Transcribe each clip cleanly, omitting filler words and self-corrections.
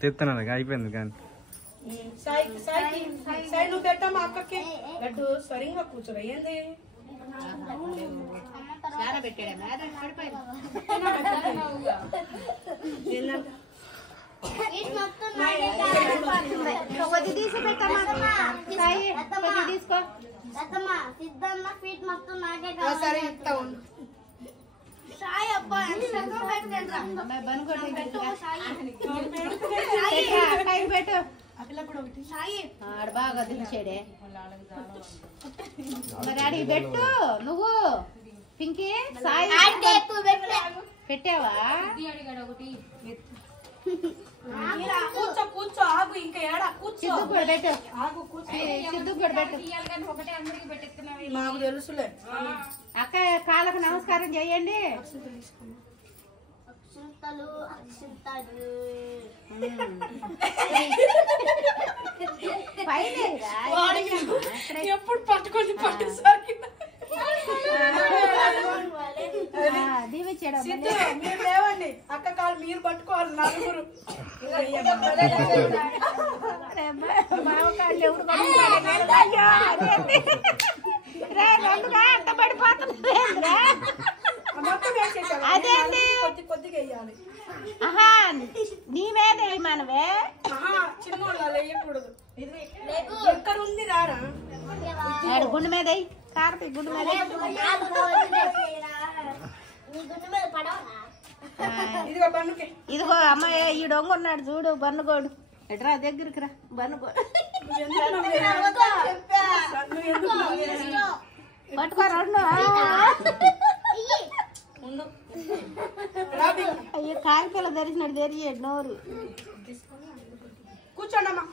తెస్తున్నాను అయిపోయింది కానీ నువ్వు పెట్టమ్మా అక్కకి లడ్డు సరిగ్గా కూర్చోరా ఏంది తీసి తీసుకో సిద్ధమ్మ ఫీట్ మొత్తం నాకే సరే బాగా దించాడే మరి అడిగి పెట్టు నువ్వు పింకీ సాయి పెట్టావా కూర్చో కూర్చో ఆగు ఇంకా ఏడా కూర్చో పెట్టు సిద్ధు కూడా పెట్టు నాకు తెలుసులే అక్క కాళ్ళకు నమస్కారం చేయండి ఎప్పుడు పట్టుకొని పట్టుసారి మీరు లేవండి అక్క కాలు మీరు పట్టుకోవాలి నలుగురు కొద్దిగా వేయాలి నీ మీద మనవే చిన్న వేయకూడదు ఎక్కడ ఉంది రారా గుండె మీద కార్తీక్ గుండె మీద ఇదిగో అమ్మాయి ఈ దొంగ ఉన్నాడు చూడు బన్నుగోడు ఎట్రా దగ్గరికి రా బన్నుగోడు పట్టుకో రెండు అయ్యో కాయపిల్ల తెరిచినట్టు తెరిచాడు నోరు కూర్చోండమ్మా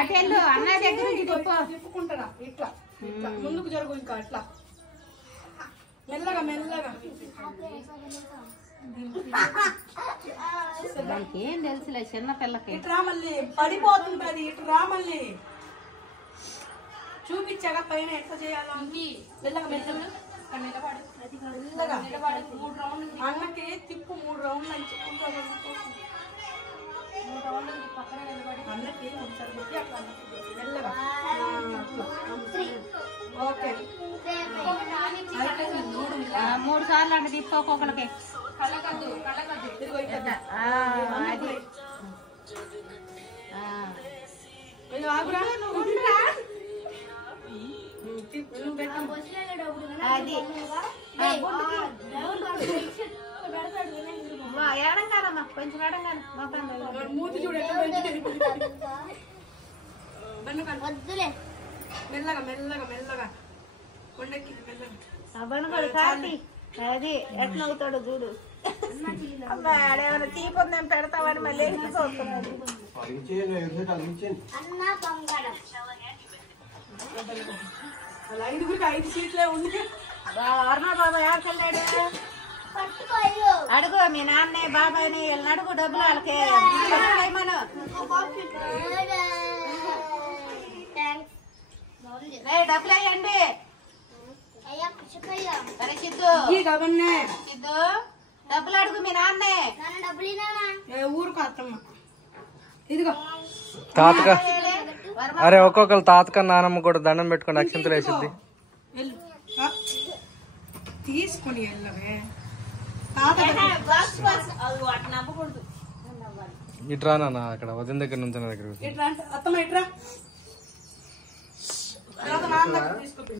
అటెళ్ళు అన్నయ్య దగ్గర నుంచి తిప్పుకుంటారా ఇట్లా ముందుకు జరుగు ఇంకా అట్లా మెల్లగా మెల్లగా ఏం తెలుసులే చిన్న పిల్లకి ఇటు రా మళ్ళీ పడిపోతుంది అది ఇటు రా మళ్ళీ చూపించాక పైన ఎట్లా చేయాలో మెల్లగా మెల్లగా మెల్లగా అన్నకి తిప్పు 3 రౌండ్లు అని చెప్పుకుంటా అన్నకి అట్లా మెల్లగా ఓకే 3 సార్లు అంటే తిప్పుకోకొకరికి అది ఎడంగానమ్మా కొంచెం ఎడంగాను మూతి చూడ మెల్లగా మెల్లగా మెల్లగా కొండకి మెల్లగా కాకి అది ఎట్లా అవుతాడు చూడు ఏమైనా తీపొందేం పెడతామని మళ్ళీ చూస్తున్నాడు అలా 5గురికి 5 సీట్లే ఉంది అరుణ బాబా ఎవరికెళ్ళాడు అడుగు మీ నాన్నే బాబాయ్ని వీళ్ళని అడుగు డబ్బులు వాళ్ళకి మనం డబ్బులు అయ్యండి సరే సిద్ధు సిద్ధు డబ్బులు అడుగు మీ నాన్నే ఊరుకు అత్తమ్మ ఇదిగో తాతక అరే ఒక్కొక్కరు తాతక నానమ్మ కూడా దండం పెట్టుకుని అక్షంతలు వేసిద్ది తీసుకుని వెళ్ళవే ఇట్రా నాన్న అక్కడ వదిన దగ్గర నుంచి దగ్గర అత్తమ్మ ఇట్రా నాన్న దగ్గర తీసుకుంటుంది